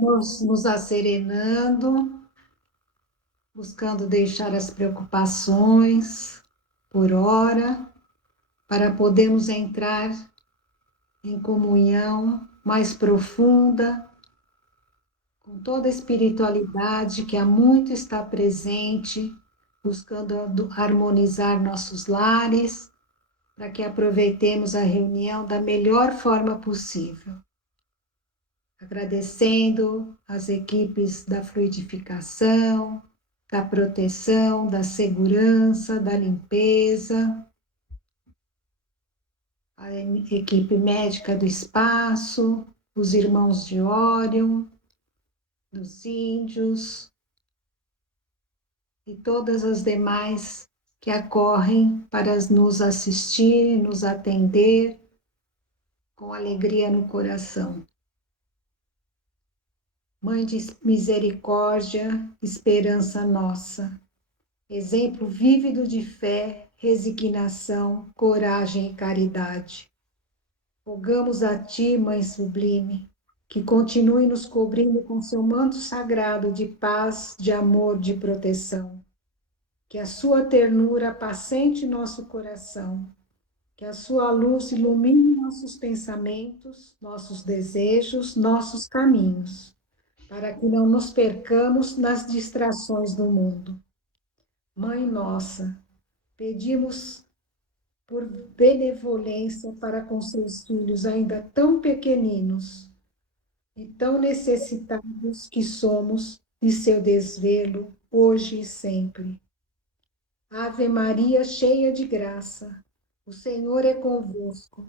Nos asserenando, buscando deixar as preocupações por hora, para podermos entrar em comunhão mais profunda com toda a espiritualidade que há muito está presente, buscando harmonizar nossos lares, para que aproveitemos a reunião da melhor forma possível. Agradecendo as equipes da fluidificação, da proteção, da segurança, da limpeza, a equipe médica do espaço, os irmãos de Órion, dos índios e todas as demais que acorrem para nos assistir e nos atender com alegria no coração. Mãe de misericórdia, esperança nossa, exemplo vívido de fé, resignação, coragem e caridade. Rogamos a Ti, Mãe sublime, que continue nos cobrindo com seu manto sagrado de paz, de amor, de proteção. Que a sua ternura apacente nosso coração, que a sua luz ilumine nossos pensamentos, nossos desejos, nossos caminhos, para que não nos percamos nas distrações do mundo. Mãe nossa, pedimos por benevolência para com seus filhos ainda tão pequeninos e tão necessitados que somos de seu desvelo, hoje e sempre. Ave Maria, cheia de graça, o Senhor é convosco.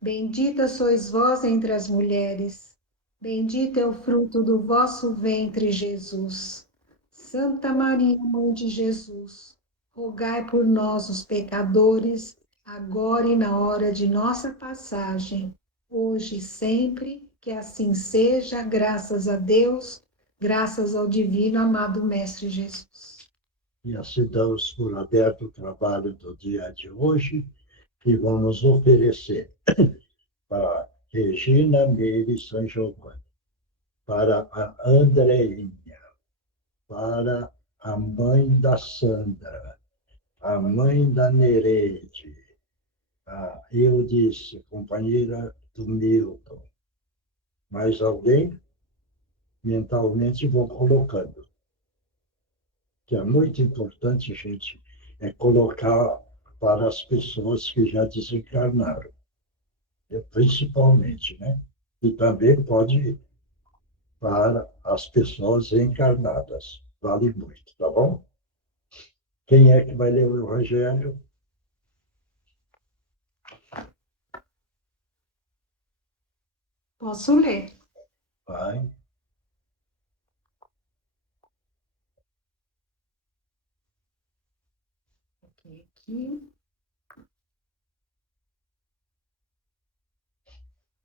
Bendita sois vós entre as mulheres, bendito é o fruto do vosso ventre, Jesus. Santa Maria, Mãe de Jesus, rogai por nós, os pecadores, agora e na hora de nossa passagem, hoje e sempre, que assim seja, graças a Deus, graças ao divino amado Mestre Jesus. E assim damos por aberto o trabalho do dia de hoje e vamos oferecer para Regina Meire São Giovanni, para a Andreinha, para a mãe da Sandra, a mãe da Nereide, a Eudice, companheira do Milton. Mais alguém? Mentalmente vou colocando. Que é muito importante, gente, é colocar para as pessoas que já desencarnaram, principalmente, né? E também pode para as pessoas encarnadas. Vale muito, tá bom? Quem é que vai ler o Evangelho? Posso ler. Vai. Aqui.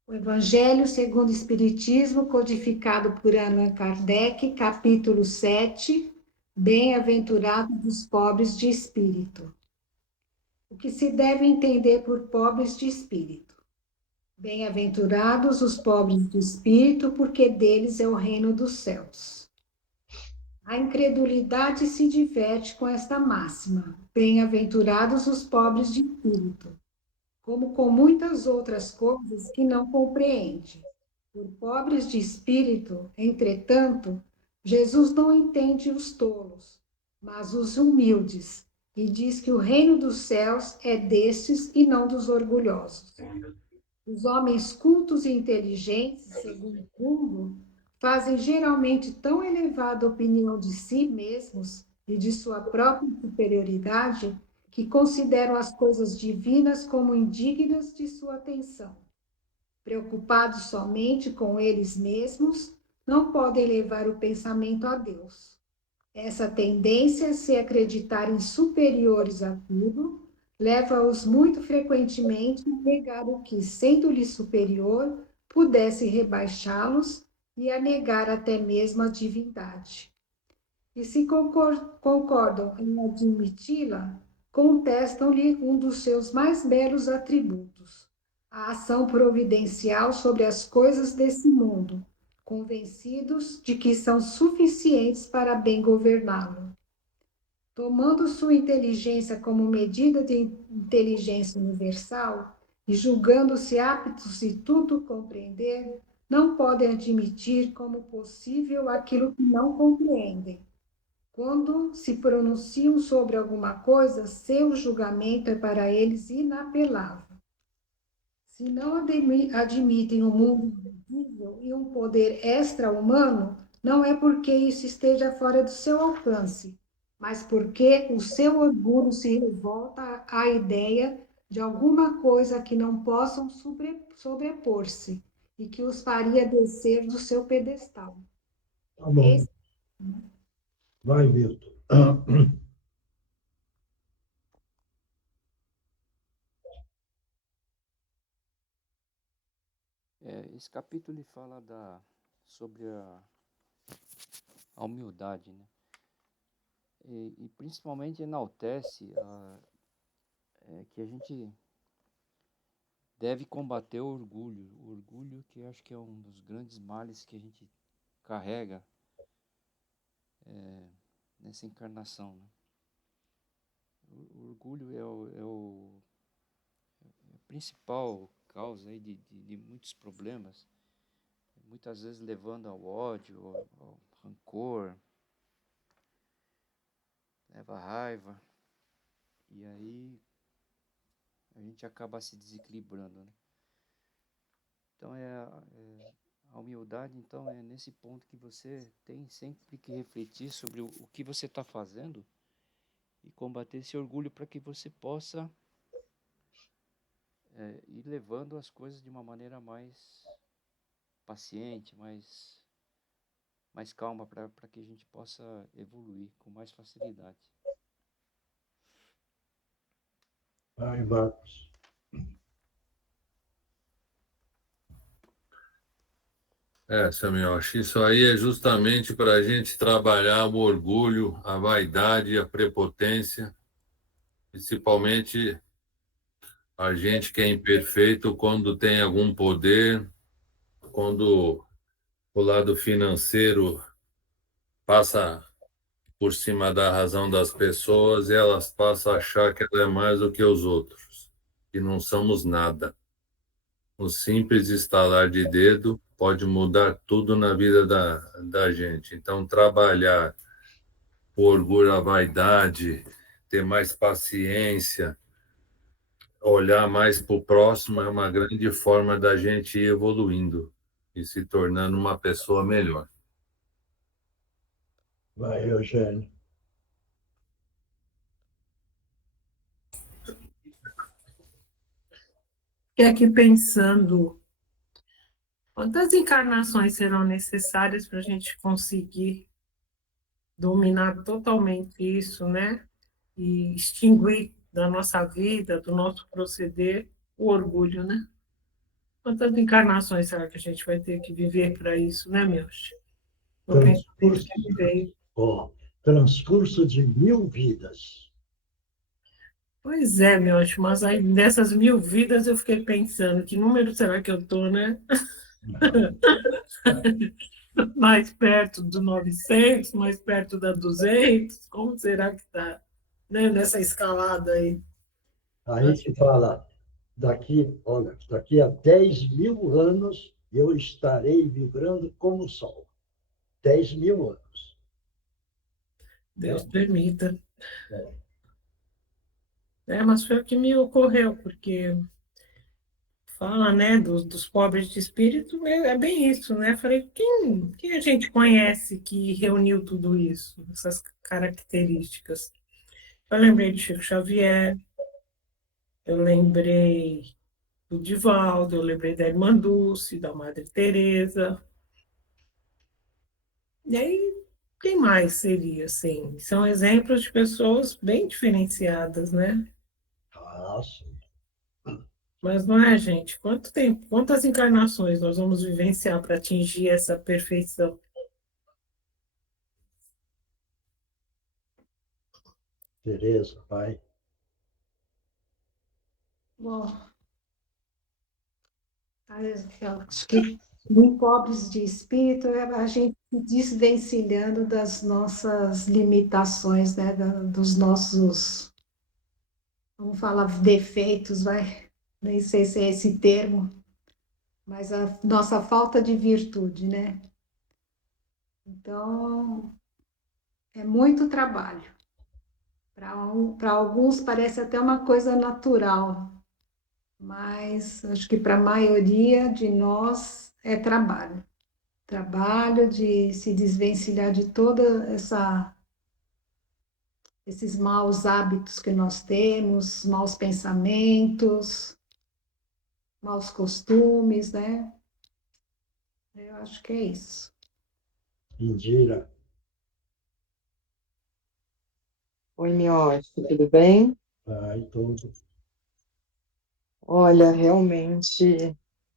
O Evangelho segundo o Espiritismo, codificado por Allan Kardec, capítulo 7, Bem-aventurados os pobres de espírito. O que se deve entender por pobres de espírito? Bem-aventurados os pobres de espírito, porque deles é o reino dos céus. A incredulidade se diverte com esta máxima: bem-aventurados os pobres de espírito, como com muitas outras coisas que não compreende. Por pobres de espírito, entretanto, Jesus não entende os tolos, mas os humildes, e diz que o reino dos céus é destes e não dos orgulhosos. Os homens cultos e inteligentes, segundo o mundo, fazem geralmente tão elevada opinião de si mesmos e de sua própria superioridade que consideram as coisas divinas como indignas de sua atenção. Preocupados somente com eles mesmos, não podem levar o pensamento a Deus. Essa tendência a se acreditarem superiores a tudo leva-os muito frequentemente a negar o que, sendo-lhe superior, pudesse rebaixá-los e a negar até mesmo a divindade. E se concordam em admiti-la, contestam-lhe um dos seus mais belos atributos, a ação providencial sobre as coisas desse mundo, convencidos de que são suficientes para bem governá-lo. Tomando sua inteligência como medida de inteligência universal e julgando-se aptos de tudo compreender, não podem admitir como possível aquilo que não compreendem. Quando se pronunciam sobre alguma coisa, seu julgamento é para eles inapelável. Se não admitem um mundo invisível e um poder extra-humano, não é porque isso esteja fora do seu alcance, mas porque o seu orgulho se revolta à ideia de alguma coisa que não possam sobrepor-se e que os faria descer do seu pedestal. Tá bom. Esse Vai, Milton. Esse capítulo ele fala sobre a humildade, né? E principalmente enaltece que a gente deve combater o orgulho. O orgulho que eu acho que é um dos grandes males que a gente carrega nessa encarnação, né? O orgulho é a principal causa aí de muitos problemas, muitas vezes levando ao ódio, ao rancor, leva à raiva, e aí a gente acaba se desequilibrando, né? Então a humildade, então, é nesse ponto que você tem sempre que refletir sobre o que você está fazendo e combater esse orgulho para que você possa ir levando as coisas de uma maneira mais paciente, mais calma, para que a gente possa evoluir com mais facilidade. Vai, Marcos. Samuel, acho que isso aí é justamente para a gente trabalhar o orgulho, a vaidade, a prepotência, principalmente a gente que é imperfeito quando tem algum poder, quando o lado financeiro passa por cima da razão das pessoas e elas passam a achar que ela é mais do que os outros, que não somos nada. Um simples estalar de dedo pode mudar tudo na vida da gente. Então, trabalhar o orgulho, a vaidade, ter mais paciência, olhar mais para o próximo é uma grande forma da gente ir evoluindo e se tornando uma pessoa melhor. Vai, Eugênio. E aqui pensando, quantas encarnações serão necessárias para a gente conseguir dominar totalmente isso, né? E extinguir da nossa vida, do nosso proceder, o orgulho, né? Quantas encarnações será que a gente vai ter que viver para isso, né, meus? No pensamento Transcurso, que me veio. transcurso de 1000 vidas. Pois é, meu, mas aí dessas 1000 vidas eu fiquei pensando, que número será que eu estou, né? Mais perto do 900, mais perto da 200? Como será que está, né, nessa escalada aí? Aí se fala, olha, daqui a 10.000 anos eu estarei vibrando como o Sol. 10.000 anos. Deus permita. É. Mas foi o que me ocorreu, porque fala, né, dos pobres de espírito, é bem isso, né? Falei, quem a gente conhece que reuniu tudo isso, essas características? Eu lembrei de Chico Xavier, eu lembrei do Divaldo, eu lembrei da Irmã Dulce, da Madre Teresa. E aí, quem mais seria, assim? São exemplos de pessoas bem diferenciadas, né? Ah, sim. Mas não é, gente? Quanto tempo, quantas encarnações nós vamos vivenciar para atingir essa perfeição? Tereza, vai. Bom, Eu acho que em pobres de espírito, a gente se desvencilhando das nossas limitações, né? Dos nossos, vamos falar, defeitos, vai. Nem sei se é esse termo, mas a nossa falta de virtude, né? Então, é muito trabalho. Para alguns parece até uma coisa natural, mas acho que para a maioria de nós é trabalho. Trabalho de se desvencilhar de toda esses maus hábitos que nós temos, maus pensamentos, maus costumes, né? Eu acho que é isso. Indira, Oi, Miotti, tudo bem? vai tudo. Olha, realmente,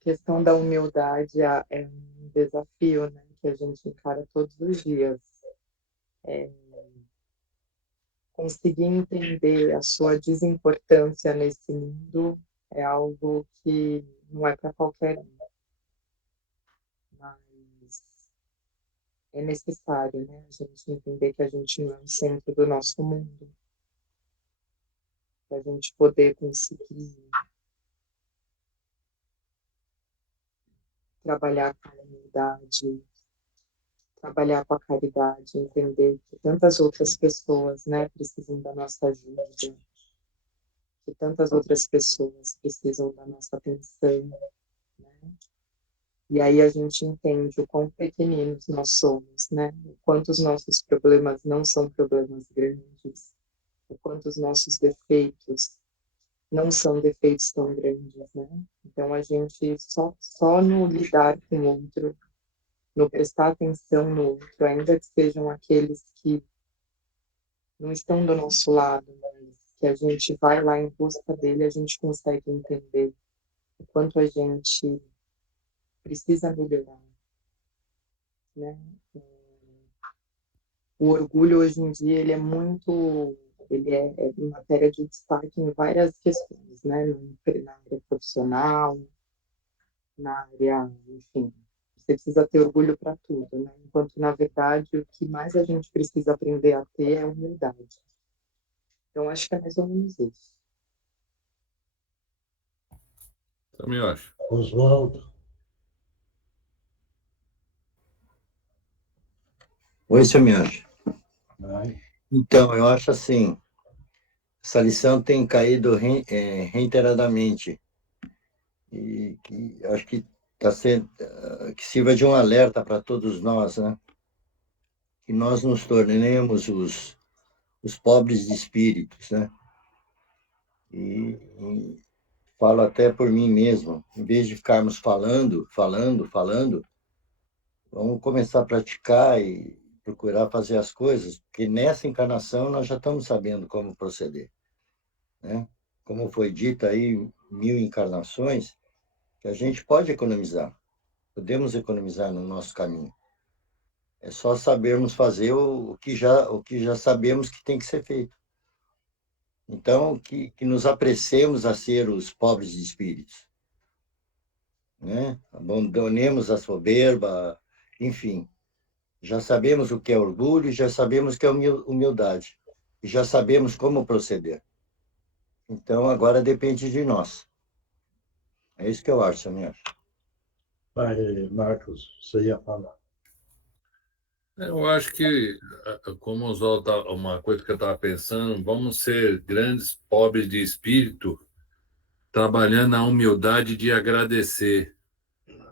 a questão da humildade é um desafio, né, que a gente encara todos os dias. Conseguir entender a sua desimportância nesse mundo é algo que não é para qualquer um, mas é necessário, né, a gente entender que a gente não é o centro do nosso mundo, para a gente poder conseguir trabalhar com a humildade, trabalhar com a caridade, entender que tantas outras pessoas, né, precisam da nossa ajuda, que tantas outras pessoas precisam da nossa atenção, né? E aí a gente entende o quão pequeninos nós somos, né? O quanto os nossos problemas não são problemas grandes, o quanto os nossos defeitos não são defeitos tão grandes, né? Então a gente só no lidar com o outro, no prestar atenção no outro, ainda que sejam aqueles que não estão do nosso lado, mas que a gente vai lá em busca dele, a gente consegue entender o quanto a gente precisa melhorar, né? O orgulho hoje em dia ele é muito, ele é matéria de destaque em várias questões, né? Na área profissional, na área, enfim, você precisa ter orgulho para tudo, né? Enquanto na verdade o que mais a gente precisa aprender a ter é humildade. Então acho que é mais ou menos isso. Também acho. Oswaldo, Oi, seu Mianjo. vai. Então, eu acho assim, essa lição tem caído reiteradamente e que acho que está sendo que sirva de um alerta para todos nós, né? Que nós nos tornemos os pobres de espíritos, né? E falo até por mim mesmo, em vez de ficarmos falando, vamos começar a praticar e procurar fazer as coisas, porque nessa encarnação nós já estamos sabendo como proceder, né? Como foi dito aí, 1000 encarnações, que a gente pode economizar, podemos economizar no nosso caminho. É só sabermos fazer o que já sabemos que tem que ser feito. Então, que nos apressemos a ser os pobres de espíritos, né? Abandonemos a soberba, enfim. Já sabemos o que é orgulho, já sabemos o que é humildade, e já sabemos como proceder. Então, agora depende de nós. É isso que eu acho, Samir. Vai, Marcos, você ia falar. Eu acho que, como o Oswaldo uma coisa que eu estava pensando, vamos ser grandes pobres de espírito, trabalhando a humildade de agradecer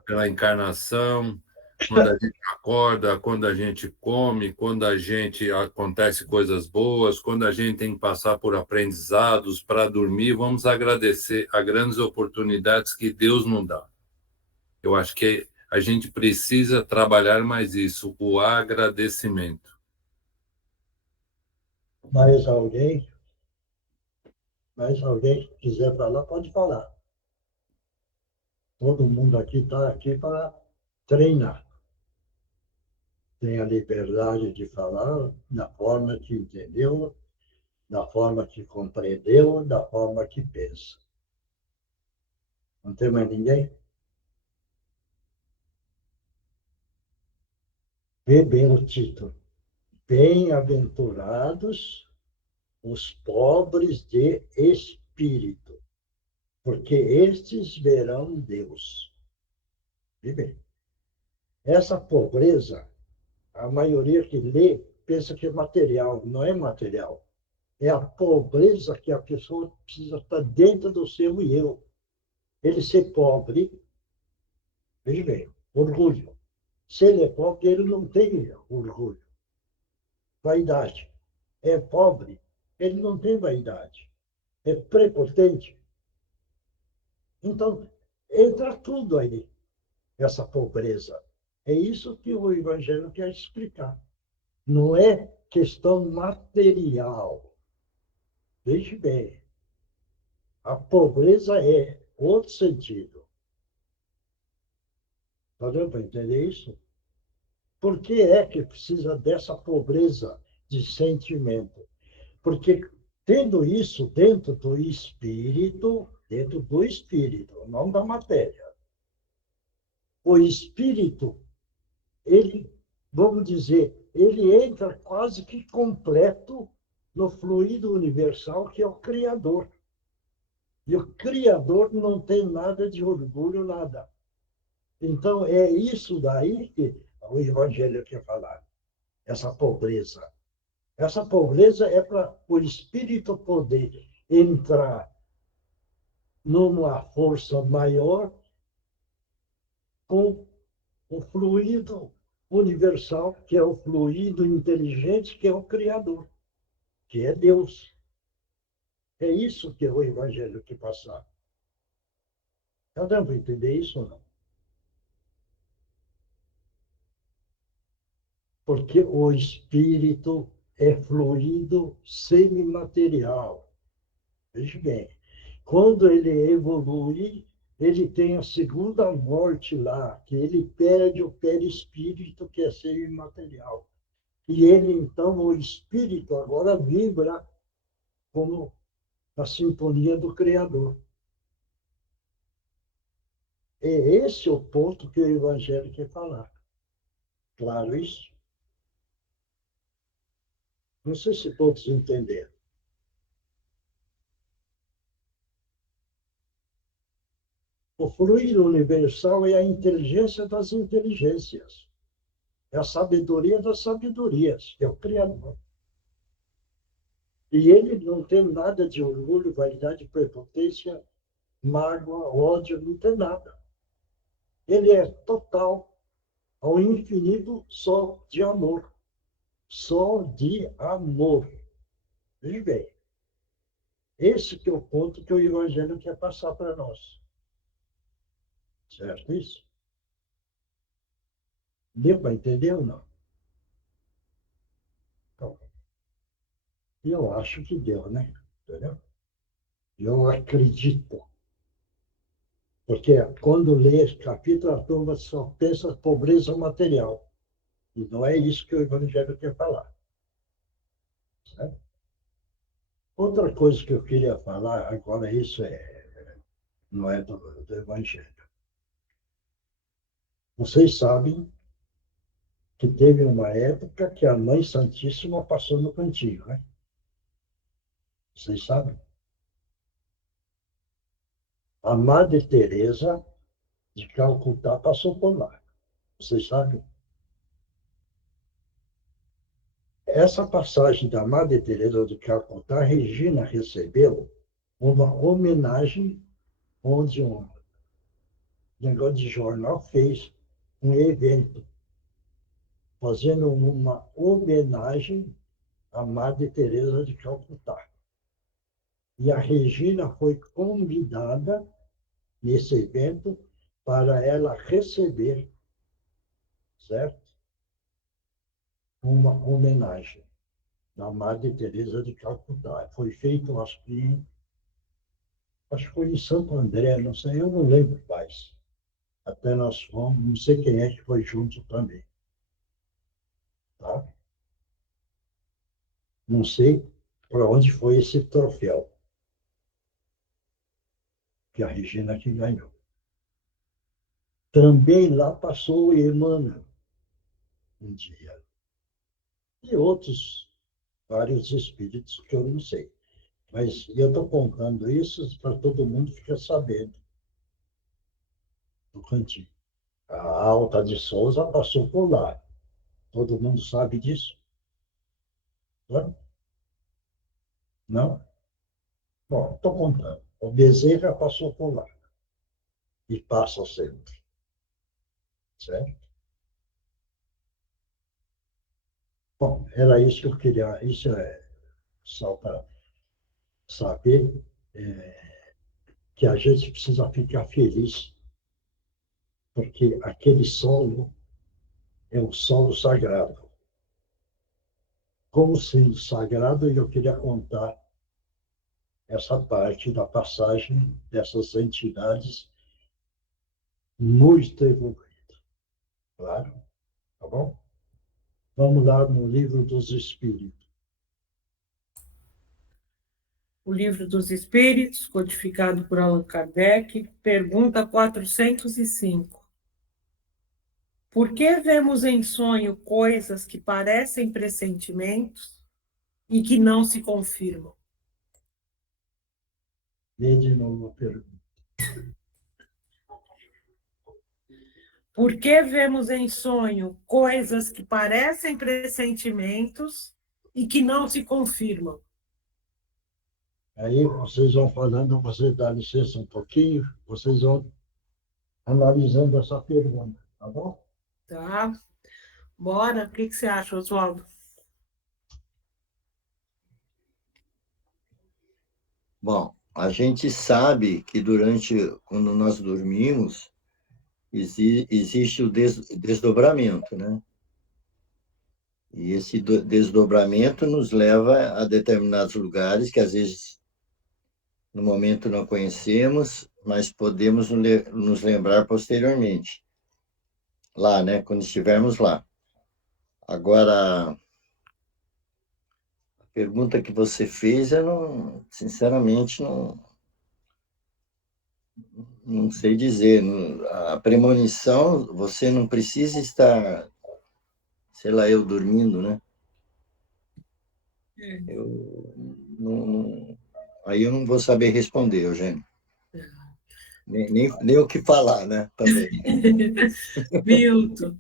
pela encarnação, quando a gente acorda, quando a gente come, quando a gente acontece coisas boas, quando a gente tem que passar por aprendizados para dormir, vamos agradecer a grandes oportunidades que Deus nos dá. Eu acho que a gente precisa trabalhar mais isso, o agradecimento. Mais alguém? Mais alguém que quiser falar, pode falar. Todo mundo aqui está aqui para treinar. Tem a liberdade de falar da forma que entendeu, da forma que compreendeu, da forma que pensa. Não tem mais ninguém? Vê bem o título. Bem-aventurados os pobres de espírito, porque estes verão Deus. Vê bem. Essa pobreza, a maioria que lê pensa que é material. Não é material. É a pobreza que a pessoa precisa estar dentro do seu eu. Ele ser pobre, veja bem, orgulho. Se ele é pobre, ele não tem orgulho. Vaidade. É pobre, ele não tem vaidade. É prepotente. Então, entra tudo aí, essa pobreza. É isso que o Evangelho quer explicar. Não é questão material. Veja bem, a pobreza é outro sentido. Está dando para entender isso? Por que é que precisa dessa pobreza de sentimento? Porque tendo isso dentro do espírito, não da matéria, o espírito, ele, vamos dizer, ele entra quase que completo no fluido universal que é o Criador. E o Criador não tem nada de orgulho, nada. Então, é isso daí que o Evangelho quer falar, essa pobreza. Essa pobreza é para o espírito poder entrar numa força maior com o fluido universal, que é o fluido inteligente, que é o Criador, que é Deus. É isso que o Evangelho quer passar. Está dando para entender isso ou não? Porque o espírito é fluido semimaterial. Veja bem, quando ele evolui, ele tem a segunda morte lá, que ele perde o perispírito, que é semimaterial. E ele, então, o espírito agora vibra como a sintonia do Criador. É esse o ponto que o Evangelho quer falar. Claro isso? Não sei se todos entenderam. O fluido universal é a inteligência das inteligências. É a sabedoria das sabedorias, que é o Criador. E ele não tem nada de orgulho, vaidade, prepotência, mágoa, ódio, não tem nada. Ele é total, ao infinito, só de amor. Só de amor. Veja bem, esse que é o ponto que o Evangelho quer passar para nós. Certo isso? Deu para entender ou não? Então, eu acho que deu, né? Entendeu? Eu acredito. Porque quando lê esse capítulo, a turma só pensa pobreza material. E não é isso que o Evangelho quer falar. Certo? Outra coisa que eu queria falar, agora isso não é do Evangelho. Vocês sabem que teve uma época que a Mãe Santíssima passou no cantinho, né? Vocês sabem? A Madre Teresa de Calcutá passou por lá. Vocês sabem? Essa passagem da Madre Teresa de Calcutá, Regina recebeu uma homenagem onde um negócio de jornal fez um evento fazendo uma homenagem à Madre Teresa de Calcutá. E a Regina foi convidada nesse evento para ela receber, certo? Uma homenagem da Madre Teresa de Calcutá. Foi feito, acho que foi em Santo André, não sei, eu não lembro mais. Até nós fomos, não sei quem é que foi junto também. Tá? Não sei para onde foi esse troféu que a Regina que ganhou. Também lá passou o Emmanuel, um dia. E outros, vários espíritos que eu não sei. Mas eu estou contando isso para todo mundo ficar sabendo do cantinho. A Alta de Souza passou por lá. Todo mundo sabe disso? Não? Não? Bom, estou contando. O Bezerra passou por lá. E passa sempre. Certo? Bom, era isso que eu queria. Isso é só para saber que a gente precisa ficar feliz, porque aquele solo é um solo sagrado. Como sendo sagrado, eu queria contar essa parte da passagem dessas entidades muito evoluídas. Claro? Tá bom? Vamos lá no Livro dos Espíritos. O Livro dos Espíritos, codificado por Allan Kardec, pergunta 405. Por que vemos em sonho coisas que parecem pressentimentos e que não se confirmam? Lê de novo a pergunta. Por que vemos em sonho coisas que parecem pressentimentos e que não se confirmam? Aí vocês vão falando, você dá licença um pouquinho, vocês vão analisando essa pergunta, tá bom? Tá? Bora, o que você acha, Oswaldo? Bom, a gente sabe que quando nós dormimos, existe o desdobramento, né? E esse desdobramento nos leva a determinados lugares que, às vezes, no momento não conhecemos, mas podemos nos lembrar posteriormente. Lá, né? Quando estivermos lá. Agora, a pergunta que você fez, eu não, sinceramente, não sei dizer. A premonição, você não precisa estar, sei lá, eu dormindo, né? Aí eu não vou saber responder, Eugênio. Nem o que falar, né? Também. Milton.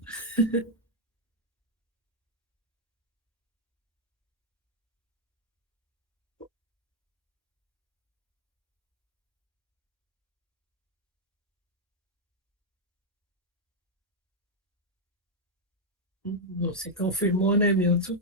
Você confirmou, né, Milton?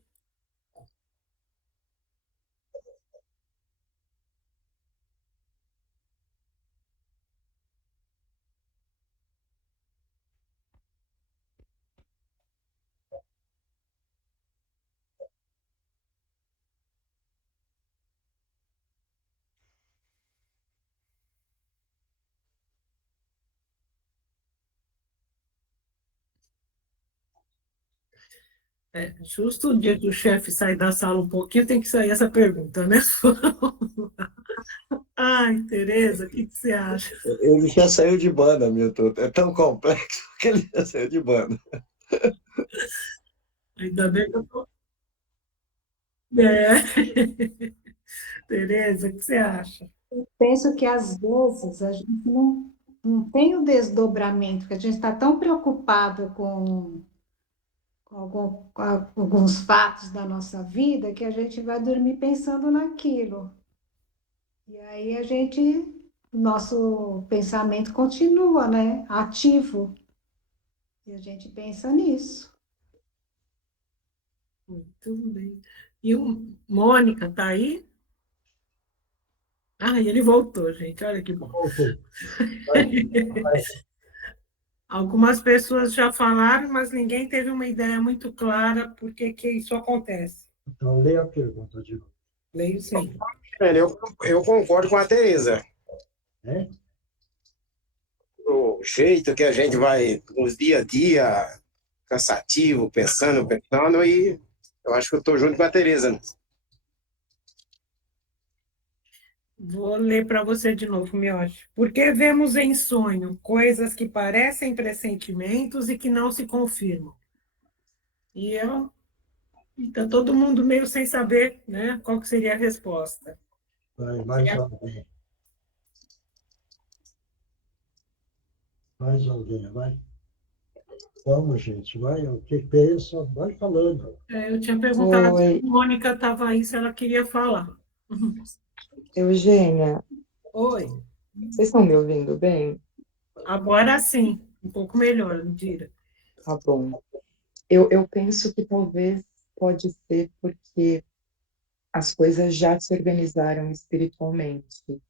Justo o dia que o chefe sai da sala um pouquinho, tem que sair essa pergunta, né? Ai, Tereza, o que você acha? Ele já saiu de banda, Milton. É tão complexo que ele já saiu de banda. Ainda bem que eu tô... É. Tereza, o que você acha? Penso que às vezes a gente não tem o desdobramento, que a gente está tão preocupado com alguns fatos da nossa vida que a gente vai dormir pensando naquilo. E aí o nosso pensamento continua, né? Ativo. E a gente pensa nisso. Muito bem. E o Mônica, tá aí? Ah, ele voltou, gente. Olha que bom. Algumas pessoas já falaram, mas ninguém teve uma ideia muito clara por que isso acontece. Então, leia a pergunta de novo. Leio sim. Eu concordo com a Tereza. É? O jeito que a gente vai nos dia a dia, cansativo, pensando, e eu acho que eu estou junto com a Tereza. Vou ler para você de novo, Mioche. Por que vemos em sonho coisas que parecem pressentimentos e que não se confirmam? E tá todo mundo meio sem saber, né, qual que seria a resposta. Vai, mais alguém. Mais alguém, vai. Vamos, gente, vai. O que pensa, vai falando. Eu tinha perguntado se Oi, a Mônica estava aí, se ela queria falar. Eugênia, Oi, vocês estão me ouvindo bem? agora sim, um pouco melhor, Dira. Tá bom. Eu penso que talvez pode ser porque as coisas já se organizaram espiritualmente,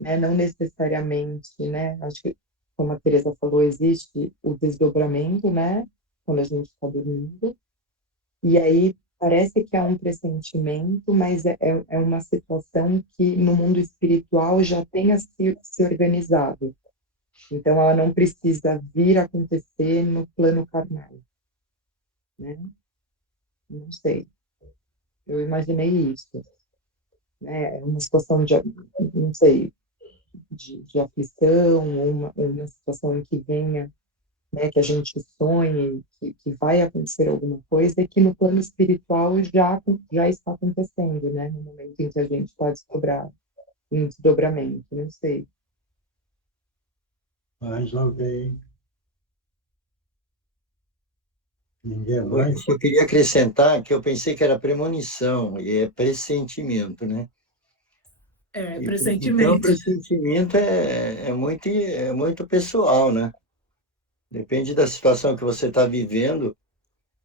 né? Não necessariamente, né? Acho que, como a Teresa falou, existe o desdobramento, né? Quando a gente está dormindo. E aí parece que é um pressentimento, mas é uma situação que no mundo espiritual já tenha se organizado. Então, ela não precisa vir acontecer no plano carnal, né? Não sei. Eu imaginei isso, né? É uma situação de, não sei, de aflição, ou uma situação em que venha, né, que a gente sonhe, que vai acontecer alguma coisa, e que no plano espiritual já está acontecendo, né? No momento em que a gente está desdobrado, em desdobramento, não sei. Mais alguém. Ninguém mais? Eu queria acrescentar que eu pensei que era premonição, e é pressentimento, né? Então, Pressentimento. pressentimento é muito pessoal, né? Depende da situação que você está vivendo.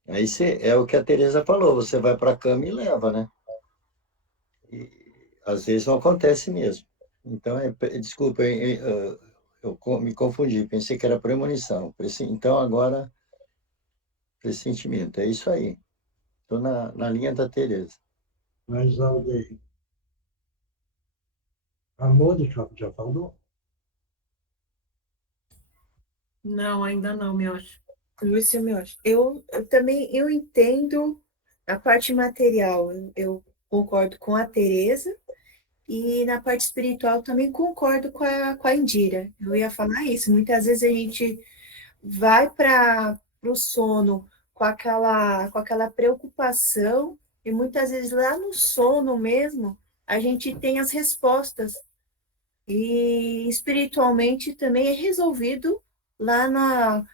Aí é o que a Teresa falou, você vai para a cama e leva, né? E às vezes não acontece mesmo. Então, desculpa, me confundi, pensei que era premonição. Então, agora, pressentimento, é isso aí. Estou na linha da Teresa. Mais alguém. A Mônica já falou? Não, ainda não, me acho. Lúcia, eu também eu entendo a parte material. Eu concordo com a Teresa e na parte espiritual também concordo com a Indira. Eu ia falar isso. Muitas vezes a gente vai para o sono com aquela preocupação e muitas vezes lá no sono mesmo a gente tem as respostas e espiritualmente também é resolvido lá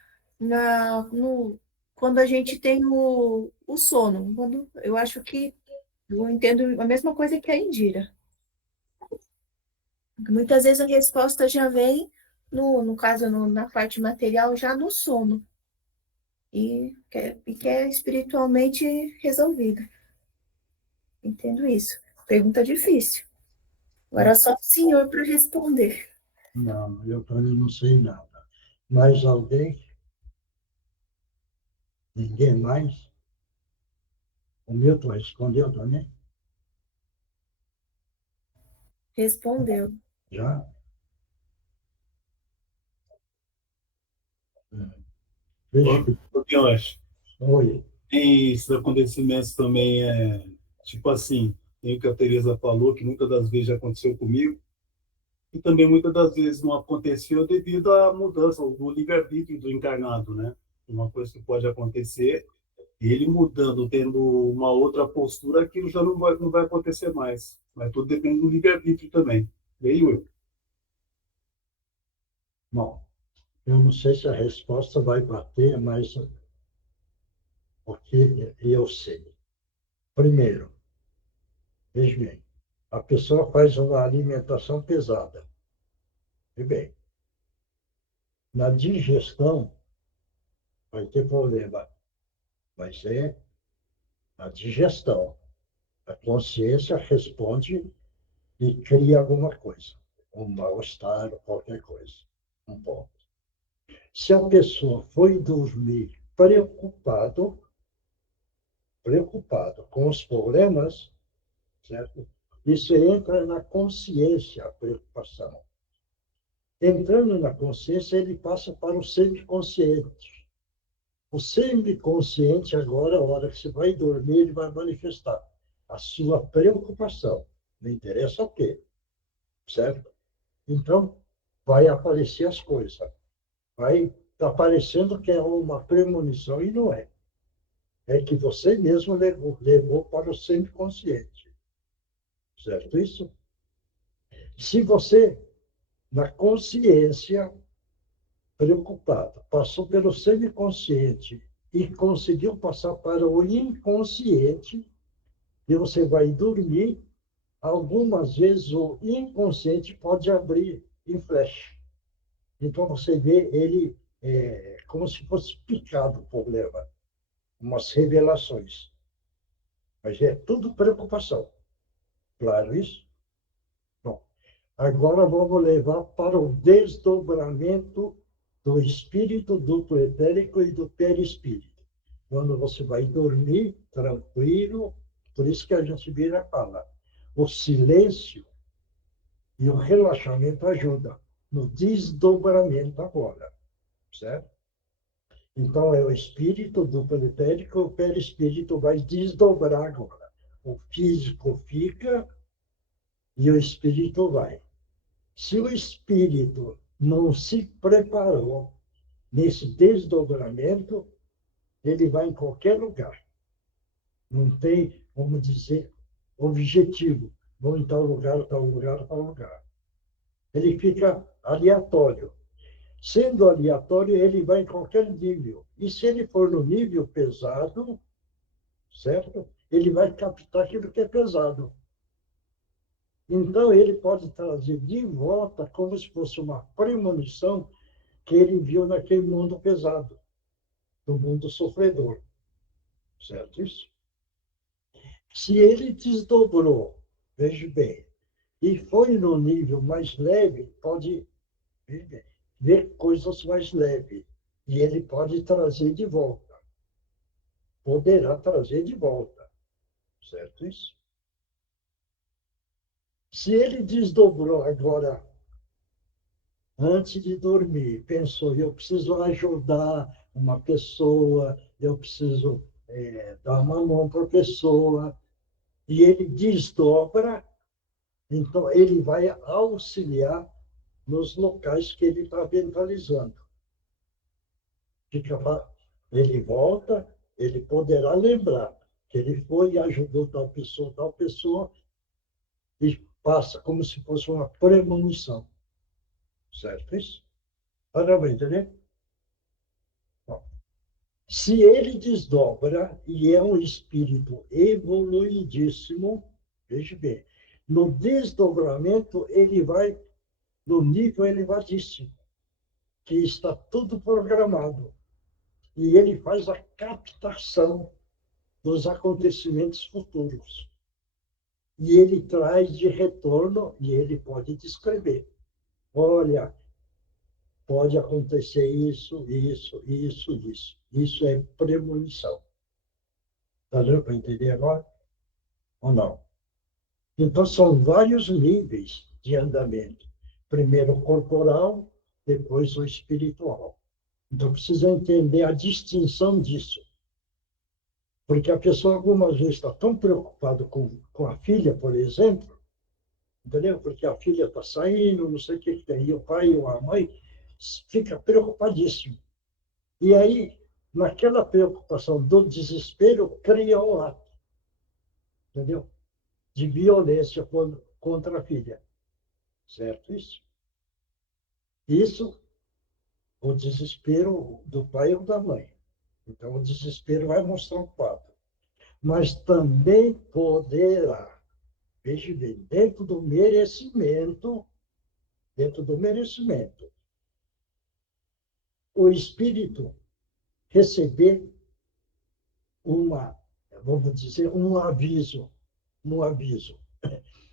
quando a gente tem o sono. Eu acho que eu entendo a mesma coisa que a Indira. Muitas vezes a resposta já vem, no caso, na parte material, já no sono. E que é espiritualmente resolvido. Entendo isso. Pergunta difícil. Agora só o senhor para responder. Não, eu também não sei nada. Mais alguém? Ninguém mais? O Milton respondeu também? Respondeu. Já? Veja que... O que eu acho? Oi. Tem esses acontecimentos também, tipo assim, tem o que a Teresa falou, que muitas das vezes já aconteceu comigo, e também muitas das vezes não aconteceu devido à mudança do livre-arbítrio do encarnado, né? Uma coisa que pode acontecer, ele mudando, tendo uma outra postura, aquilo já não vai acontecer mais. Mas tudo depende do livre-arbítrio também. Veio eu. Bom, eu não sei se a resposta vai bater, mas o que eu sei. Primeiro, veja bem, a pessoa faz uma alimentação pesada. E bem, na digestão vai ter problema, mas é a digestão. A consciência responde e cria alguma coisa, um mal-estar, qualquer coisa. Um ponto. Se a pessoa foi dormir preocupado com os problemas, certo? Isso entra na consciência, a preocupação. Entrando na consciência, ele passa para o semiconsciente. O semiconsciente, agora, a hora que você vai dormir, ele vai manifestar a sua preocupação. Não interessa o quê, certo? Então, vai aparecer as coisas. Vai estar parecendo que é uma premonição e não é. é que você mesmo levou para o semiconsciente. Certo isso? Se você, na consciência, preocupado, passou pelo semiconsciente e conseguiu passar para o inconsciente, e você vai dormir, algumas vezes o inconsciente pode abrir em flash. Então você vê ele como se fosse picado o problema, umas revelações. Mas é tudo preocupação. Claro isso? Bom, agora vamos levar para o desdobramento do espírito duplo etérico e do perispírito. Quando você vai dormir tranquilo, por isso que a gente vira a fala. O silêncio e o relaxamento ajudam no desdobramento agora, certo? Então, é o espírito duplo etérico, o perispírito vai desdobrar agora. O físico fica e o espírito vai. Se o espírito não se preparou nesse desdobramento, ele vai em qualquer lugar. Não tem, vamos dizer, objetivo. Vou em tal lugar, tal lugar, tal lugar. Ele fica aleatório. Sendo aleatório, ele vai em qualquer nível. E se ele for no nível pesado, certo? Ele vai captar aquilo que é pesado. Então, ele pode trazer de volta como se fosse uma premonição que ele viu naquele mundo pesado, no mundo sofredor. Certo isso? Se ele desdobrou, veja bem, e foi no nível mais leve, pode ver coisas mais leves. E ele pode trazer de volta. Poderá trazer de volta. Certo isso? Se ele desdobrou agora, antes de dormir, pensou, eu preciso ajudar uma pessoa, eu preciso dar uma mão para a pessoa, e ele desdobra, então ele vai auxiliar nos locais que ele está mentalizando. Ele volta, ele poderá lembrar que ele foi e ajudou tal pessoa, e passa como se fosse uma premonição. Certo isso? Para não entender? Bom, se ele desdobra e é um espírito evoluidíssimo, veja bem, no desdobramento ele vai no nível elevadíssimo, que está tudo programado. E ele faz a captação dos acontecimentos futuros. E ele traz de retorno, e ele pode descrever. Olha, pode acontecer isso, isso, isso, isso. Isso é premonição. Está dando para entender agora? Ou não? Então, são vários níveis de andamento. Primeiro o corporal, depois o espiritual. Então, precisa entender a distinção disso. Porque a pessoa, algumas vezes, está tão preocupada com a filha, por exemplo, entendeu? Porque a filha está saindo, não sei o que tem, e o pai ou a mãe fica preocupadíssimo. E aí, naquela preocupação do desespero, cria um ato, entendeu? De violência contra a filha. Certo isso? Isso, o desespero do pai ou da mãe. Então, o desespero vai mostrar o quadro. Mas também poderá, veja bem, dentro do merecimento, o espírito receber vamos dizer, um aviso,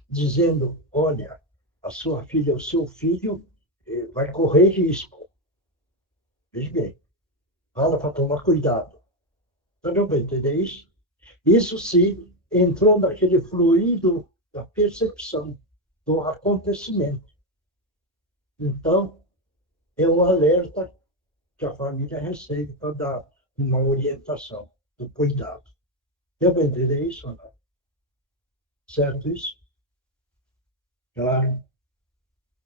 dizendo, olha, a sua filha, o seu filho vai correr risco. Veja bem, fala para tomar cuidado. Está dando para entender isso? Isso se entrou naquele fluido da percepção do acontecimento. Então, é um alerta que a família recebe para dar uma orientação do cuidado. Deu para entender isso ou não? Certo isso? Claro.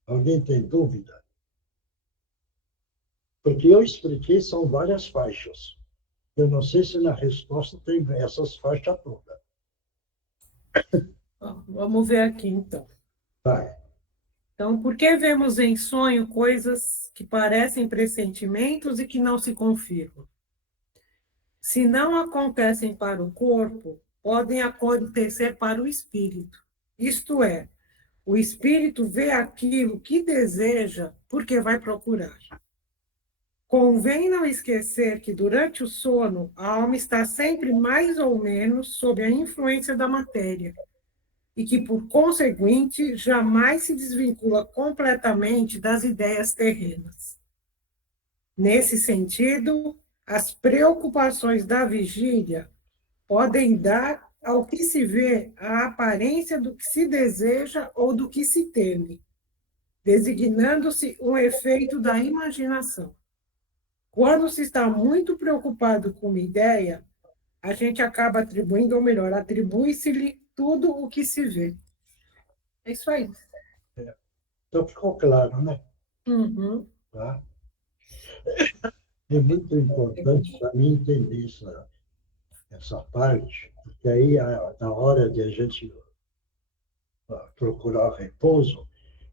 Alguém tem dúvida? Porque eu expliquei, são várias faixas. Eu não sei se na resposta tem essas faixas todas. Vamos ver aqui, então. Vai. Então, por que vemos em sonho coisas que parecem pressentimentos e que não se confirmam? Se não acontecem para o corpo, podem acontecer para o espírito. Isto é, o espírito vê aquilo que deseja porque vai procurar. Convém não esquecer que durante o sono, a alma está sempre mais ou menos sob a influência da matéria e que, por conseguinte, jamais se desvincula completamente das ideias terrenas. Nesse sentido, as preocupações da vigília podem dar ao que se vê a aparência do que se deseja ou do que se teme, designando-se um efeito da imaginação. Quando se está muito preocupado com uma ideia, a gente acaba atribuindo, ou melhor, atribui-se-lhe tudo o que se vê. É isso aí. Então ficou claro, né? Uhum. Tá? É muito importante para mim entender essa parte, porque aí, na hora de a gente procurar repouso,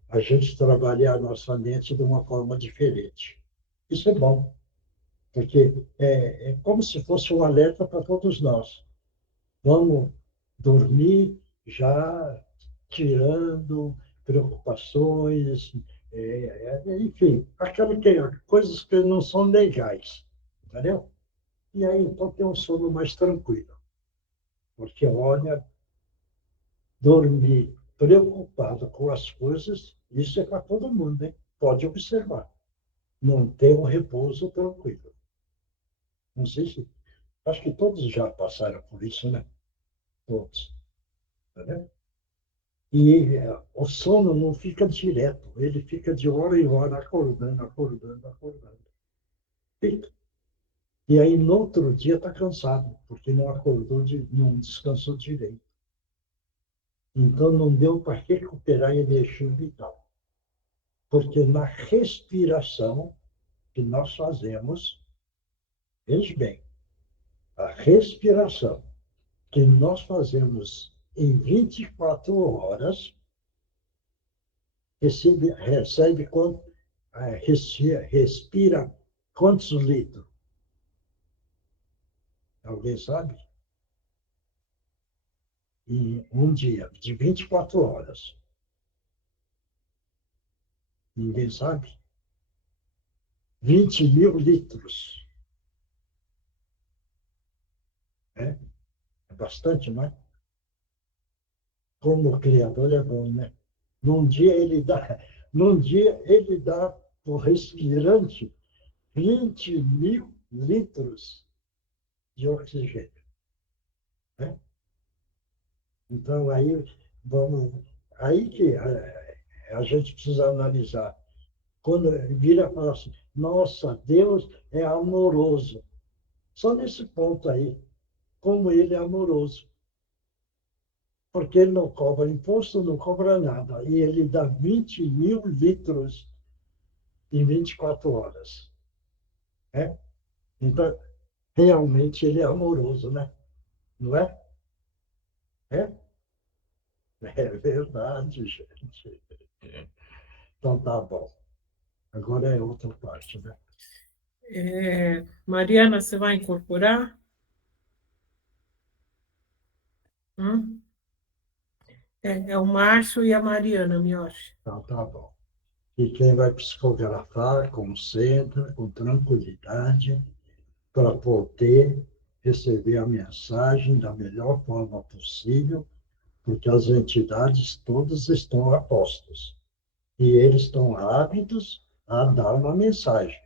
a gente trabalhar a nossa mente de uma forma diferente. Isso é bom, porque é como se fosse um alerta para todos nós. Vamos dormir já tirando preocupações, enfim, coisas que não são legais, entendeu? E aí, então, tem um sono mais tranquilo. Porque, olha, dormir preocupado com as coisas, isso é para todo mundo, hein? Pode observar. Não ter um repouso tranquilo. Não sei se... Acho que todos já passaram por isso, né? Todos. Entendeu? E o sono não fica direto, ele fica de hora em hora acordando, acordando, acordando. Fica. E aí, no outro dia, está cansado, porque não acordou, não descansou direito. Então, não deu para recuperar a energia vital. Porque na respiração que nós fazemos, veja bem, a respiração que nós fazemos em 24 horas, respira quantos litros? Alguém sabe? Em um dia, de 24 horas. Ninguém sabe? 20.000 litros. É bastante, não é? Como o Criador é bom, né? Num dia ele dá por respirante 20.000 litros de oxigênio. Né? Então, aí que a gente precisa analisar. Quando vira e fala assim, nossa, Deus é amoroso. Só nesse ponto aí, como ele é amoroso. Porque ele não cobra imposto, não cobra nada. E ele dá 20.000 litros em 24 horas. Né? Então, realmente ele é amoroso, né? Não é? É? É verdade, gente. Então tá bom. Agora é outra parte, né? Mariana, você vai incorporar? É o Márcio e a Mariana, Mioshi. Então tá bom. E quem vai psicografar, concentra, com tranquilidade, para poder receber a mensagem da melhor forma possível, porque as entidades todas estão a postos. E eles estão ávidos a dar uma mensagem.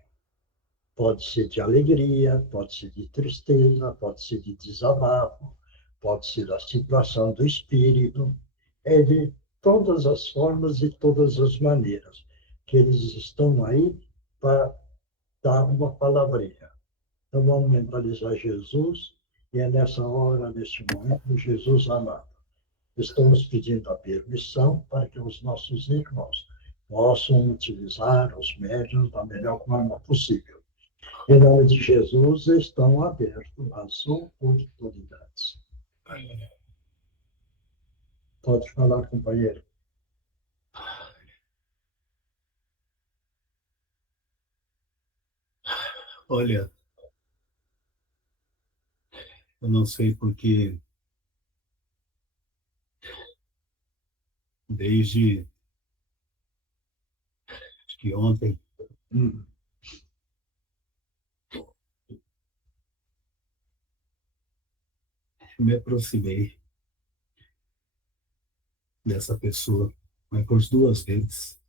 Pode ser de alegria, pode ser de tristeza, pode ser de desabafo, pode ser da situação do espírito. É de todas as formas e todas as maneiras que eles estão aí para dar uma palavrinha. Então, vamos mentalizar Jesus, e é nessa hora, neste momento, Jesus amado. Estamos pedindo a permissão para que os nossos irmãos possam utilizar os médiuns da melhor forma possível. Em nome de Jesus, estão abertos as oportunidades. Pode falar, companheiro. Olha, eu não sei porque desde acho que ontem me aproximei dessa pessoa, mas por 2 vezes.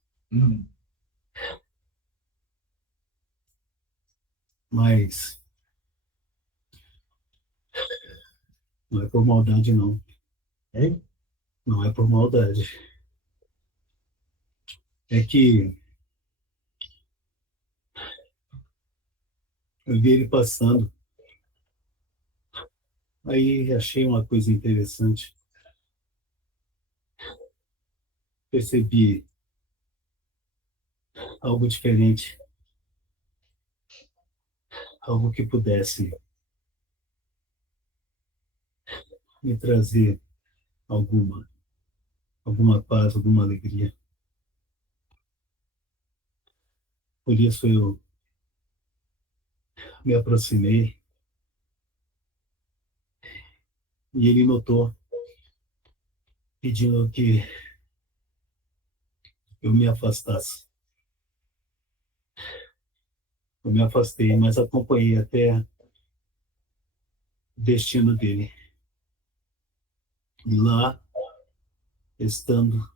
Mas não é por maldade, não. Hein? Não é por maldade. É que eu vi ele passando, aí achei uma coisa interessante. Percebi algo diferente, algo que pudesse me trazer alguma paz, alguma alegria. Por isso eu me aproximei e ele notou, pedindo que eu me afastasse. Eu me afastei, mas acompanhei até o destino dele. E lá, estando,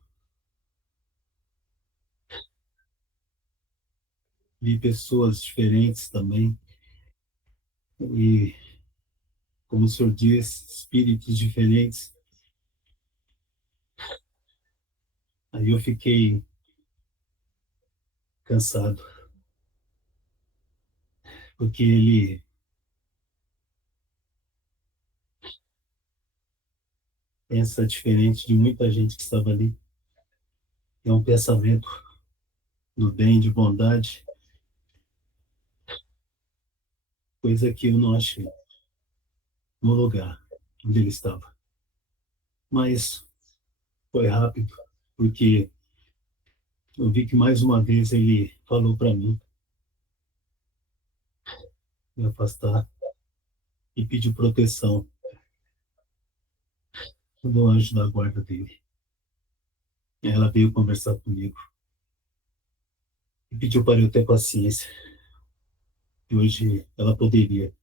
vi pessoas diferentes também. E, como o senhor diz, espíritos diferentes. Aí eu fiquei cansado, porque ele pensa diferente de muita gente que estava ali. É um pensamento do bem, de bondade, coisa que eu não achei no lugar onde ele estava. Mas foi rápido, porque eu vi que mais uma vez ele falou para mim me afastar e pediu proteção do anjo da guarda dele. Ela veio conversar comigo e pediu para eu ter paciência. E hoje ela poderia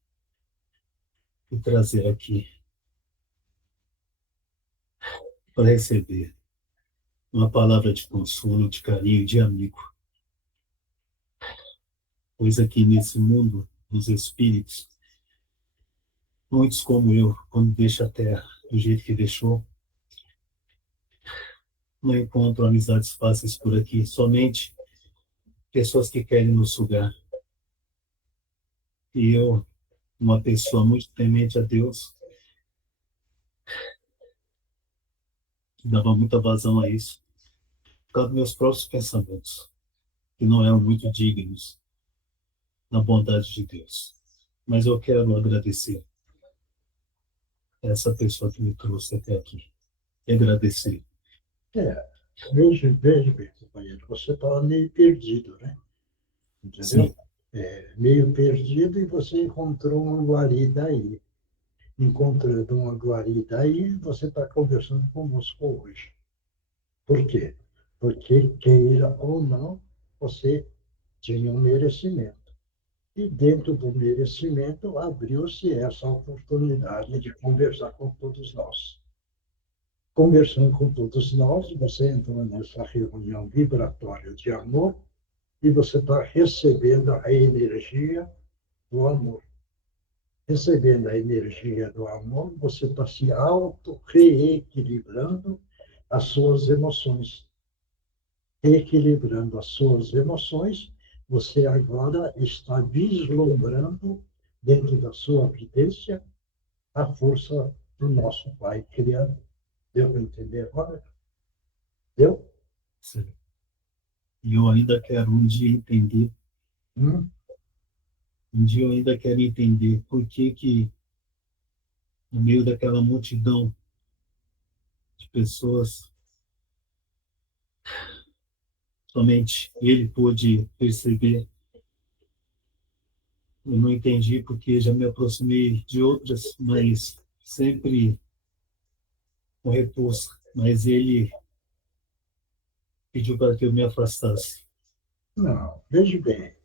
me trazer aqui para receber uma palavra de consolo, de carinho, de amigo. Pois aqui nesse mundo dos espíritos, muitos como eu, quando deixa a terra do jeito que deixou, não encontram amizades fáceis por aqui, somente pessoas que querem nos sugar. E eu, uma pessoa muito temente a Deus, dava muita vazão a isso, por causa dos meus próprios pensamentos, que não eram muito dignos da bondade de Deus. Mas eu quero agradecer a essa pessoa que me trouxe até aqui. E agradecer. Veja bem, companheiro, você estava meio perdido, né? Entendeu? Sim. Meio perdido e você encontrou uma guarida aí. Encontrando uma guarida aí, você está conversando conosco hoje. Por quê? Porque, queira ou não, você tinha um merecimento. E dentro do merecimento abriu-se essa oportunidade de conversar com todos nós. Conversando com todos nós, você entrou nessa reunião vibratória de amor e você está recebendo a energia do amor. Recebendo a energia do amor, você está se auto-reequilibrando as suas emoções. Equilibrando as suas emoções, você agora está vislumbrando, dentro da sua vidência, a força do nosso Pai Criador. Deu para entender agora? Deu? Sim. E eu ainda quero um dia entender Um dia eu ainda quero entender por que no meio daquela multidão de pessoas, somente ele pôde perceber. Eu não entendi porque já me aproximei de outras, mas sempre com repulsa. Mas ele pediu para que eu me afastasse. Não, veja bem.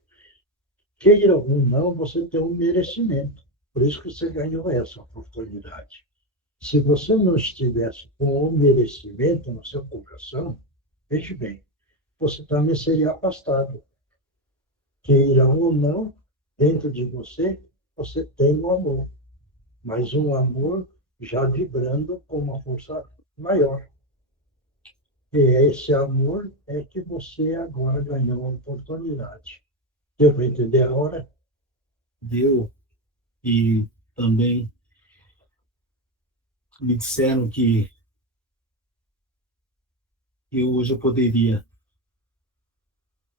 Queira ou não, você tem um merecimento. Por isso que você ganhou essa oportunidade. Se você não estivesse com o merecimento no seu coração, veja bem, você também seria afastado. Queira ou não, dentro de você, você tem o amor. Mas um amor já vibrando com uma força maior. E esse amor é que você agora ganhou a oportunidade. Deu para entender a hora? Deu. E também me disseram que hoje eu poderia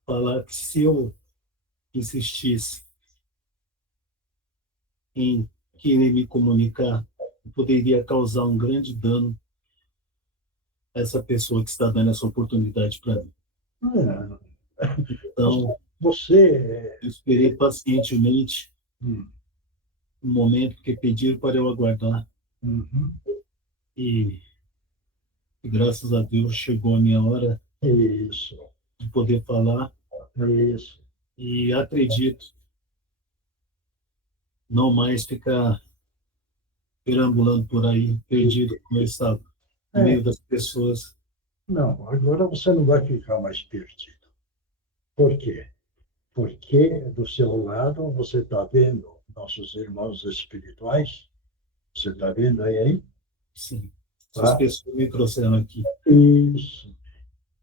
falar que se eu insistisse em querer me comunicar, eu poderia causar um grande dano a essa pessoa que está dando essa oportunidade para mim. Não. Então, Você. eu esperei pacientemente Hum. um momento que pediram para eu aguardar. Uhum. E graças a Deus chegou a minha hora Isso, de poder falar. isso. E acredito não mais ficar perambulando por aí, perdido, como eu estava, no meio das pessoas. Não, agora você não vai ficar mais perdido. Por quê? Porque do seu lado você está vendo nossos irmãos espirituais. Você está vendo aí? Sim. Tá? Essas pessoas me trouxeram aqui. Isso.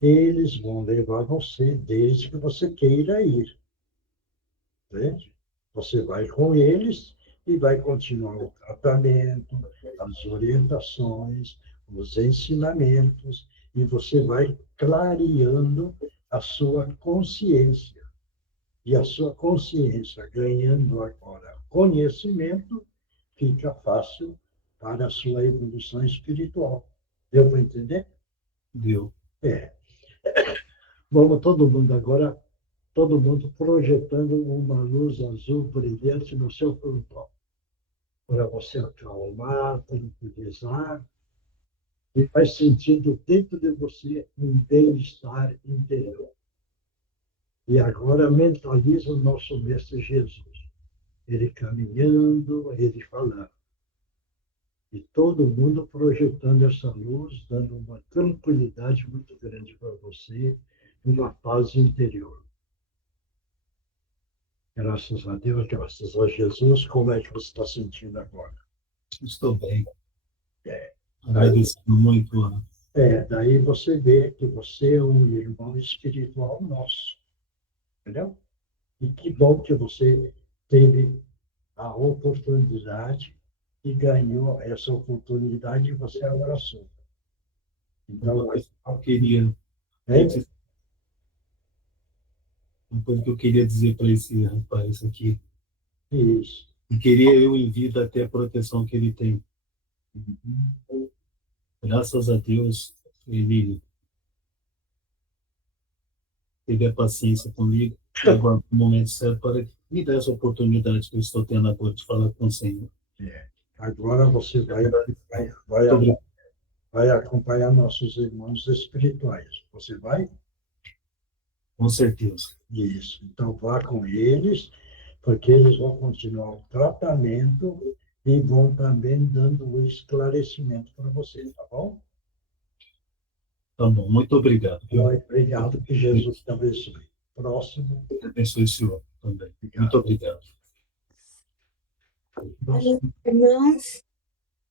Eles vão levar você desde que você queira ir. Entende? Você vai com eles e vai continuar o tratamento, as orientações, os ensinamentos, e você vai clareando a sua consciência. E a sua consciência ganhando agora conhecimento, fica fácil para a sua evolução espiritual. Deu para entender? Deu. É. Vamos todo mundo agora, todo mundo projetando uma luz azul brilhante no seu frontal, para você acalmar, tranquilizar, e vai sentindo dentro de você um bem-estar interior. E agora mentaliza o nosso Mestre Jesus, ele caminhando, ele falando. E todo mundo projetando essa luz, dando uma tranquilidade muito grande para você, uma paz interior. Graças a Deus, graças a Jesus, como é que você está sentindo agora? Estou bem. É. Agradecendo muito. Daí você vê que você é um irmão espiritual nosso. Entendeu? E que bom que você teve a oportunidade e ganhou essa oportunidade e você abraçou. Então, eu queria. Uma coisa que eu queria dizer para esse rapaz aqui. Isso. E queria eu em vida até a proteção que ele tem. Graças a Deus, ele teve a paciência comigo e agora no momento certo para me dar essa oportunidade que eu estou tendo agora de falar com o Senhor. Agora você vai acompanhar nossos irmãos espirituais. Você vai? Com certeza. Isso. Então vá com eles, porque eles vão continuar o tratamento e vão também dando o esclarecimento para você, tá bom? Tá bom, muito obrigado. Obrigado, que Jesus te abençoe. Próximo. Abençoe o senhor também. Obrigado. Muito obrigado. Irmãos.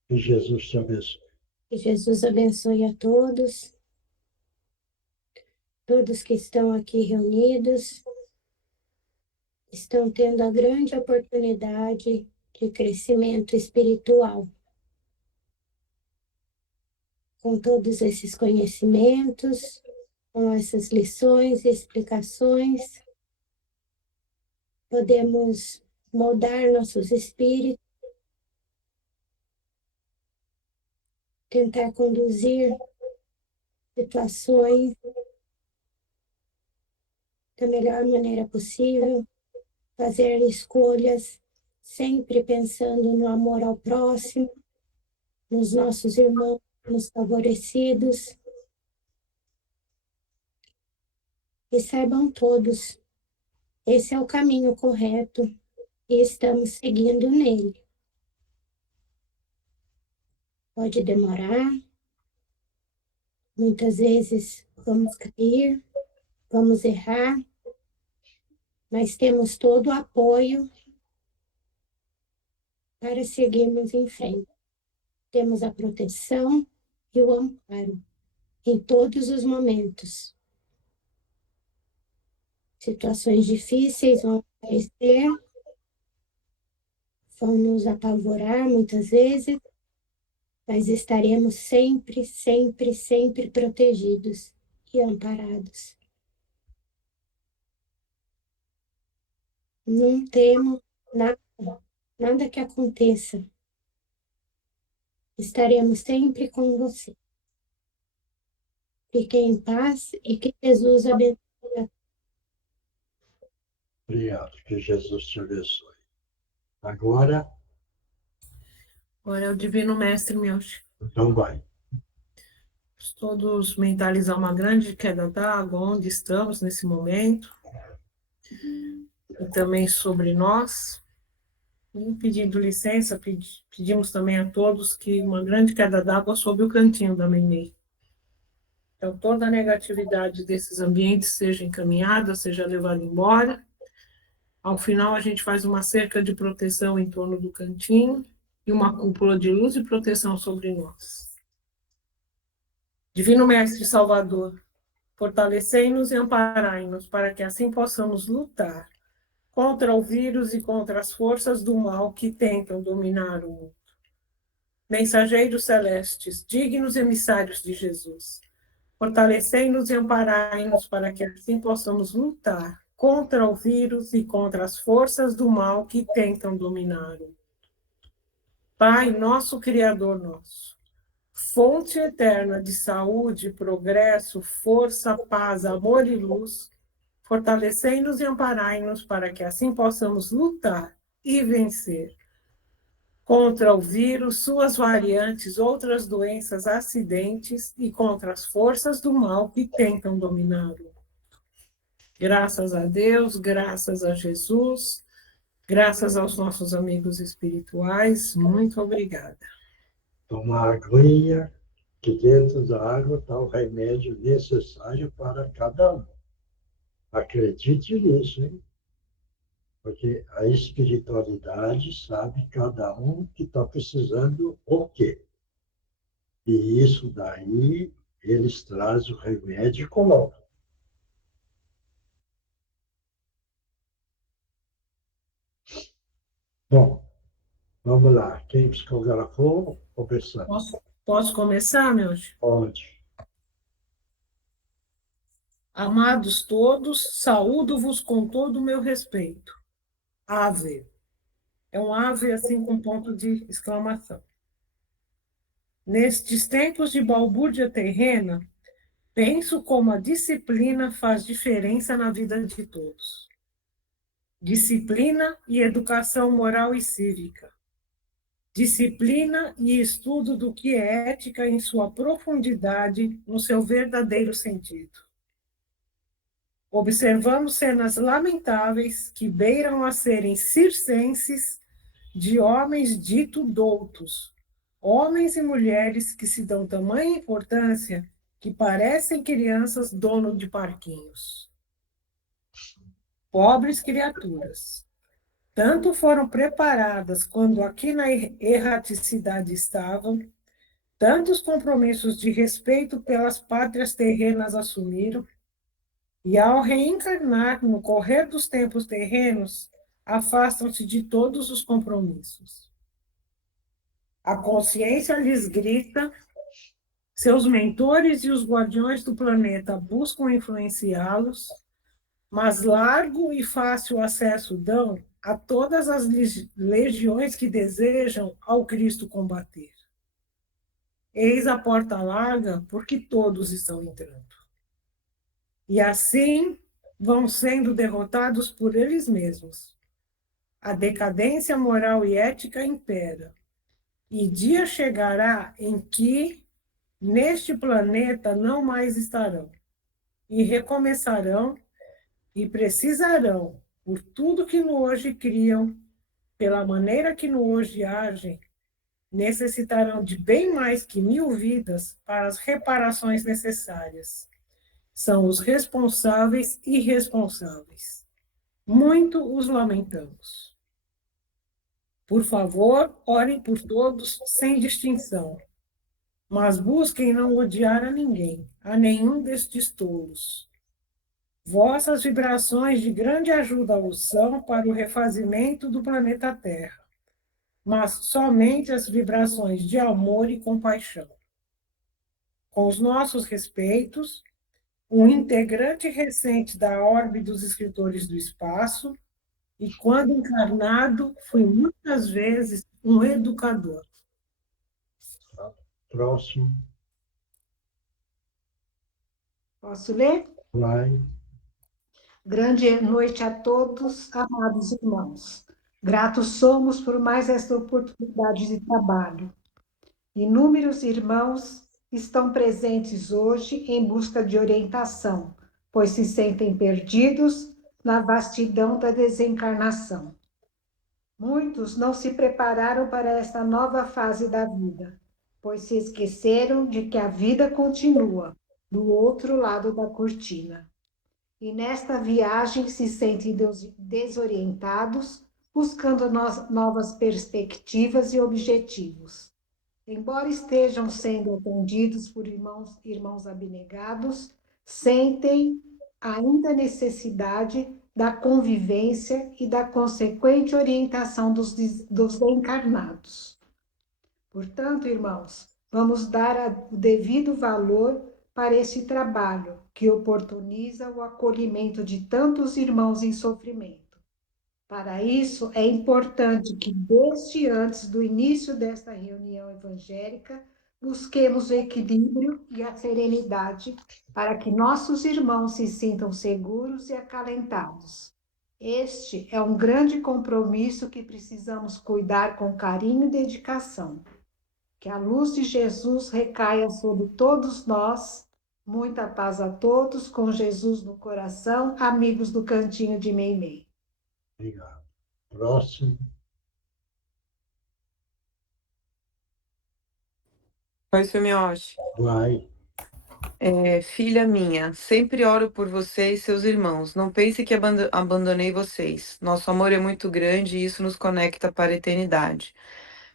Que Jesus te abençoe. Que Jesus abençoe a todos. Todos que estão aqui reunidos estão tendo a grande oportunidade de crescimento espiritual. Com todos esses conhecimentos, com essas lições e explicações, podemos moldar nossos espíritos, tentar conduzir situações da melhor maneira possível, fazer escolhas sempre pensando no amor ao próximo, nos nossos irmãos, nos favorecidos. E saibam todos, esse é o caminho correto e estamos seguindo nele. Pode demorar, muitas vezes vamos cair, vamos errar, mas temos todo o apoio para seguirmos em frente. Temos a proteção e o amparo em todos os momentos. Situações difíceis vão aparecer, vão nos apavorar muitas vezes, mas estaremos sempre, sempre, sempre protegidos e amparados. Não temo nada que aconteça. Estaremos sempre com você. Fiquem em paz e que Jesus abençoe. Obrigado, que Jesus te abençoe. Agora é o Divino Mestre Milch. então vai. Todos mentalizar uma grande queda d'água, onde estamos nesse momento. E também sobre nós. E pedindo licença, pedimos também a todos que uma grande queda d'água sobre o cantinho da Meimei. Então, toda a negatividade desses ambientes seja encaminhada, seja levada embora. Ao final, a gente faz uma cerca de proteção em torno do cantinho e uma cúpula de luz e proteção sobre nós. Divino Mestre Salvador, fortalecei-nos e amparai-nos para que assim possamos lutar contra o vírus e contra as forças do mal que tentam dominar o mundo. Mensageiros celestes, dignos emissários de Jesus, fortalecei-nos e amparai-nos para que assim possamos lutar contra o vírus e contra as forças do mal que tentam dominar o mundo. Pai, nosso Criador nosso, fonte eterna de saúde, progresso, força, paz, amor e luz, fortalecei-nos e amparai-nos para que assim possamos lutar e vencer contra o vírus, suas variantes, outras doenças, acidentes e contra as forças do mal que tentam dominar o mundo. Graças a Deus, graças a Jesus, graças aos nossos amigos espirituais, muito obrigada. Tomar aguinha, que dentro da água está o remédio necessário para cada um. Acredite nisso, hein? Porque a espiritualidade sabe cada um que está precisando o quê. E isso daí, eles trazem o remédio e colocam. Bom, vamos lá. Quem psicografou, começamos. Posso começar, meu filho? Pode. Amados todos, saúdo-vos com todo o meu respeito. Ave. É um ave assim com ponto de exclamação. Nestes tempos de balbúrdia terrena, penso como a disciplina faz diferença na vida de todos. Disciplina e educação moral e cívica. Disciplina e estudo do que é ética em sua profundidade, no seu verdadeiro sentido. Observamos cenas lamentáveis que beiram a serem circenses de homens dito doutos, homens e mulheres que se dão tamanha importância que parecem crianças dono de parquinhos. Pobres criaturas, tanto foram preparadas quando aqui na erraticidade estavam, tantos compromissos de respeito pelas pátrias terrenas assumiram, e ao reencarnar no correr dos tempos terrenos, afastam-se de todos os compromissos. A consciência lhes grita, seus mentores e os guardiões do planeta buscam influenciá-los, mas largo e fácil acesso dão a todas as legiões que desejam ao Cristo combater. Eis a porta larga, porque todos estão entrando. E assim vão sendo derrotados por eles mesmos. A decadência moral e ética impera. E dia chegará em que, neste planeta, não mais estarão. E recomeçarão e precisarão, por tudo que no hoje criam, pela maneira que no hoje agem, necessitarão de bem mais que 1000 vidas para as reparações necessárias. São os responsáveis e irresponsáveis. Muito os lamentamos. Por favor, orem por todos, sem distinção. Mas busquem não odiar a ninguém, a nenhum destes tolos. Vossas vibrações de grande ajuda vos são para o refazimento do planeta Terra, mas somente as vibrações de amor e compaixão. Com os nossos respeitos, um integrante recente da Ordem dos Escritores do Espaço, e quando encarnado, fui muitas vezes um educador. Próximo. Posso ler? Vai. Grande noite a todos, amados irmãos. Gratos somos por mais esta oportunidade de trabalho. Inúmeros irmãos estão presentes hoje em busca de orientação, pois se sentem perdidos na vastidão da desencarnação. Muitos não se prepararam para esta nova fase da vida, pois se esqueceram de que a vida continua do outro lado da cortina. E nesta viagem se sentem desorientados, buscando novas perspectivas e objetivos. Embora estejam sendo atendidos por irmãos abnegados, sentem ainda necessidade da convivência e da consequente orientação dos encarnados. Portanto, irmãos, vamos dar o devido valor para esse trabalho que oportuniza o acolhimento de tantos irmãos em sofrimento. Para isso, é importante que, desde antes do início desta reunião evangélica, busquemos o equilíbrio e a serenidade para que nossos irmãos se sintam seguros e acalentados. Este é um grande compromisso que precisamos cuidar com carinho e dedicação. Que a luz de Jesus recaia sobre todos nós. Muita paz a todos, com Jesus no coração, amigos do Cantinho de Meimei. Obrigado. Próximo. Oi, seu Mioshi. Vai. Filha minha, sempre oro por você e seus irmãos. Não pense que abandonei vocês. Nosso amor é muito grande e isso nos conecta para a eternidade.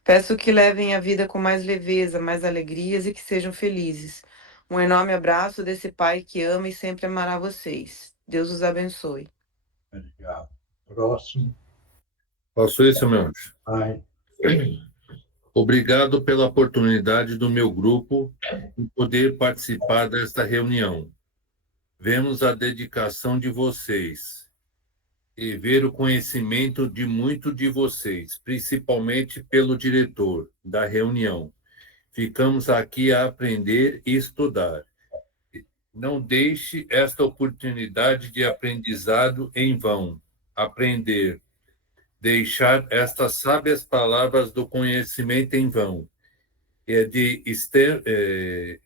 Peço que levem a vida com mais leveza, mais alegrias e que sejam felizes. Um enorme abraço desse pai que ama e sempre amará vocês. Deus os abençoe. Obrigado. Próximo. Posso ir, seu meu anjo? Vai. Obrigado pela oportunidade do meu grupo de poder participar desta reunião. Vemos a dedicação de vocês e ver o conhecimento de muito de vocês, principalmente pelo diretor da reunião. Ficamos aqui a aprender e estudar. Não deixe esta oportunidade de aprendizado em vão. Aprender. Deixar estas sábias palavras do conhecimento em vão. É de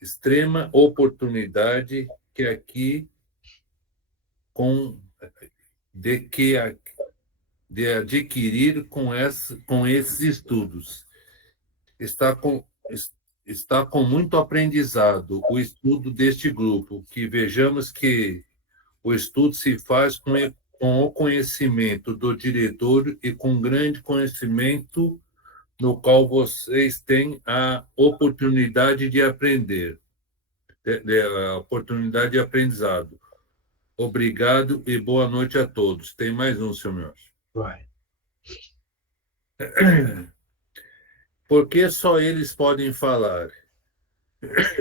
extrema oportunidade que aqui de adquirir com esses estudos. Está com muito aprendizado o estudo deste grupo, que vejamos que o estudo se faz com o conhecimento do diretor e com grande conhecimento no qual vocês têm a oportunidade de aprender, a oportunidade de aprendizado. Obrigado e boa noite a todos. Tem mais um, senhor Mioshi. Vai. Por que só eles podem falar?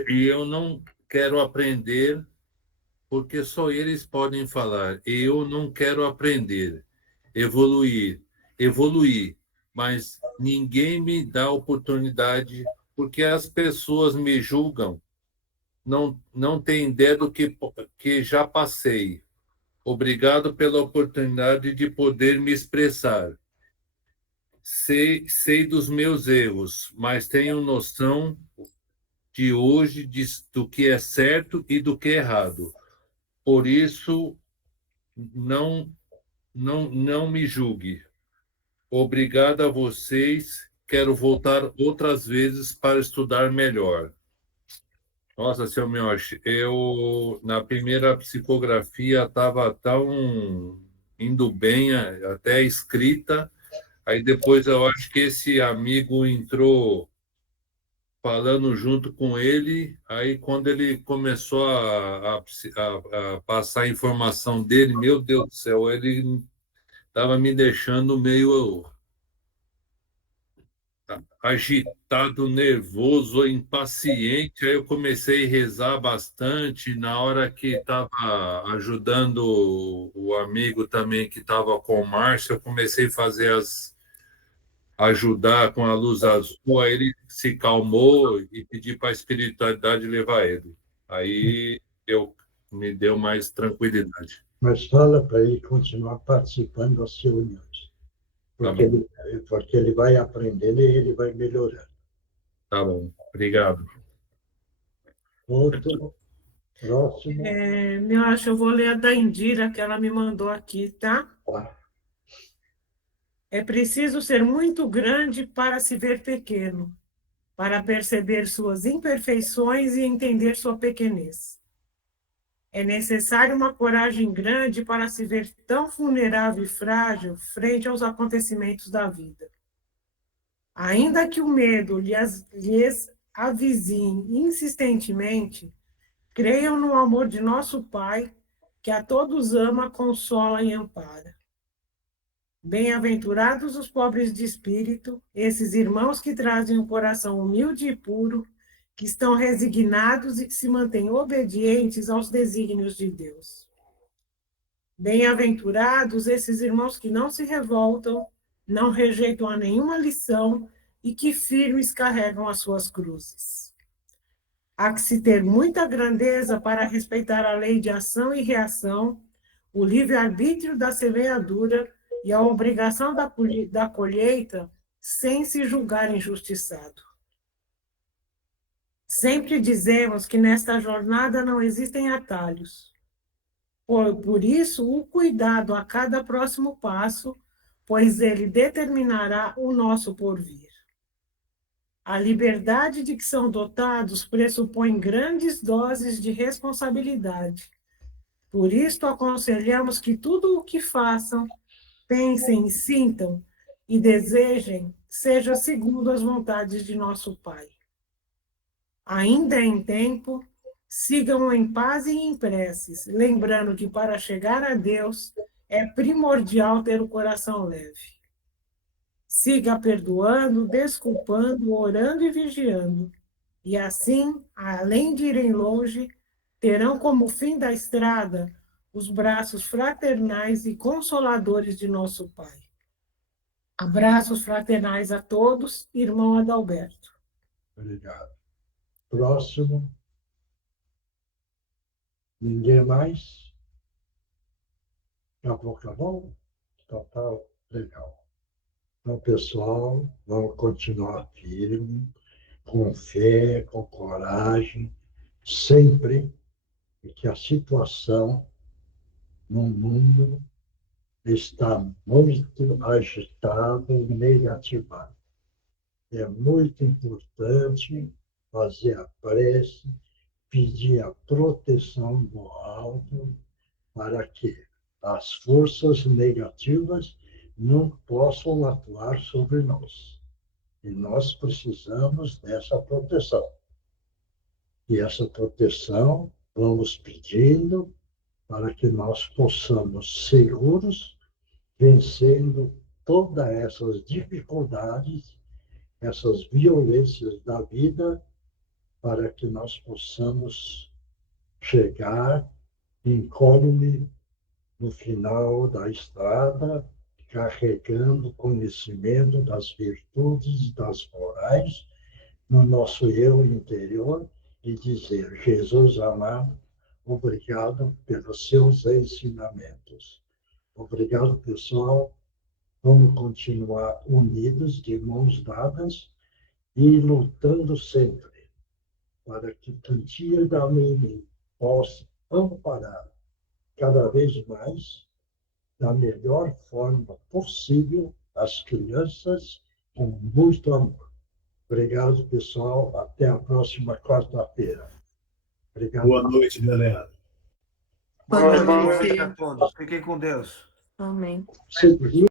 E eu não quero aprender, porque só eles podem falar. E eu não quero aprender, evoluir, evoluir, mas ninguém me dá oportunidade, porque as pessoas me julgam, não têm ideia do que já passei. Obrigado pela oportunidade de poder me expressar. Sei dos meus erros, mas tenho noção de hoje do que é certo e do que é errado. Por isso, não me julgue. Obrigado a vocês. Quero voltar outras vezes para estudar melhor. Nossa, seu Miyoshi, eu na primeira psicografia estava tão indo bem, até a escrita. Aí depois eu acho que esse amigo entrou falando junto com ele. Aí quando ele começou a passar a informação dele, meu Deus do céu, ele estava me deixando meio agitado, nervoso, impaciente. Aí eu comecei a rezar bastante. Na hora que estava ajudando o amigo também que estava com o Márcio, eu comecei a ajudar com a luz azul. Aí ele se calmou e pedi para a espiritualidade levar ele. Aí me deu mais tranquilidade. Mas fala para ele continuar participando das reuniões, Tá porque, bom. porque ele vai aprendendo e ele vai melhorando. Tá bom, obrigado. Outro, próximo. Eu vou ler a da Indira, que ela me mandou aqui, tá? É preciso ser muito grande para se ver pequeno, para perceber suas imperfeições e entender sua pequenez. É necessário uma coragem grande para se ver tão vulnerável e frágil frente aos acontecimentos da vida. Ainda que o medo lhes avizinhe insistentemente, creiam no amor de nosso Pai, que a todos ama, consola e ampara. Bem-aventurados os pobres de espírito, esses irmãos que trazem um coração humilde e puro, que estão resignados e que se mantêm obedientes aos desígnios de Deus. Bem-aventurados esses irmãos que não se revoltam, não rejeitam a nenhuma lição e que firmes carregam as suas cruzes. Há que se ter muita grandeza para respeitar a lei de ação e reação, o livre-arbítrio da semeadura e a obrigação da colheita, sem se julgar injustiçado. Sempre dizemos que nesta jornada não existem atalhos. Por isso, o cuidado a cada próximo passo, pois ele determinará o nosso porvir. A liberdade de que são dotados pressupõe grandes doses de responsabilidade. Por isto, aconselhamos que tudo o que façam, pensem, sintam e desejem seja segundo as vontades de nosso Pai. Ainda em tempo, sigam em paz e em preces, lembrando que para chegar a Deus é primordial ter o coração leve. Siga perdoando, desculpando, orando e vigiando. E assim, além de irem longe, terão como fim da estrada os braços fraternais e consoladores de nosso Pai. Abraços fraternais a todos, irmão Adalberto. Obrigado. Próximo. Ninguém mais? Acabou? Total, legal. Então, pessoal, vamos continuar firme, com fé, com coragem, sempre, porque a situação no mundo está muito agitada e negativada. É muito importante fazer a prece, pedir a proteção do alto para que as forças negativas não possam atuar sobre nós. E nós precisamos dessa proteção. E essa proteção vamos pedindo para que nós possamos, seguros, vencendo todas essas dificuldades, essas violências da vida, para que nós possamos chegar incólume no final da estrada carregando conhecimento das virtudes, das morais, no nosso eu interior e dizer: Jesus amado, obrigado pelos seus ensinamentos. Obrigado, pessoal. Vamos continuar unidos, de mãos dadas e lutando sempre para que Cantiga da Mimi possa amparar cada vez mais, da melhor forma possível, as crianças com muito amor. Obrigado, pessoal. Até a próxima quarta-feira. Obrigado. Boa noite, galera. Boa Boa noite. noite a todos. Fiquem com Deus. Amém. Sempre